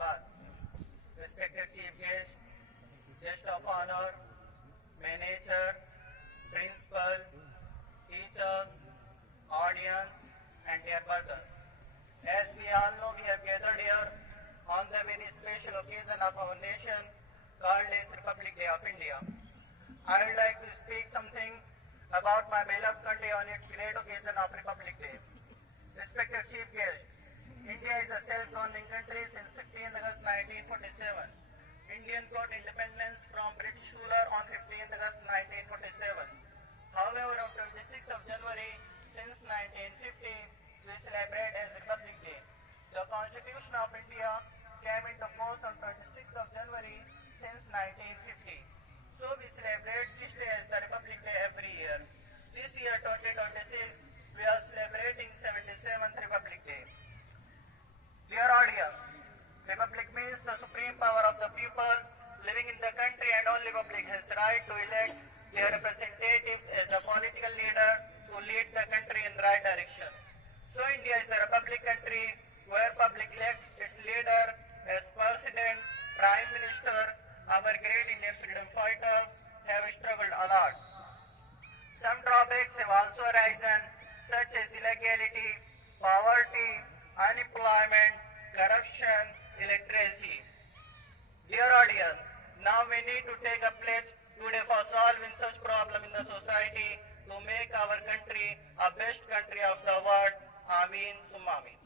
Ahmedabad. Respected Chief Guest, Guest of Honor, Manager, Principal, teachers, audience, and dear brothers. As we all know, we have gathered here on the very special occasion of our nation called as Republic Day of India. I would like to speak something about my beloved country on its great occasion of Republic Day. Respected Chief Guest, India is a self-governing country since 15th August 1947. Indian got independence from British ruler on 15th August 1947. However, on 26th of January since 1950, we celebrate as Republic Day. The Constitution of India came into force on 26th of January since 1950. So we celebrate this day as the Republic Day every year. This year 2026, we are celebrating 77th Republic Day. Dear audience, Republic means the supreme power of the people living in the country, and only public has right to elect their representatives as the political leader to lead the country in the right direction. So India is a republic country where public elects its leader as president, prime minister. Our great Indian freedom fighters have struggled a lot. Some drawbacks have also arisen, such as illegality, poverty, unemployment, corruption, illiteracy. Dear audience, now we need to take a pledge today for solving such problems in the society to make our country a best country of the world. Ameen Summa Ameen.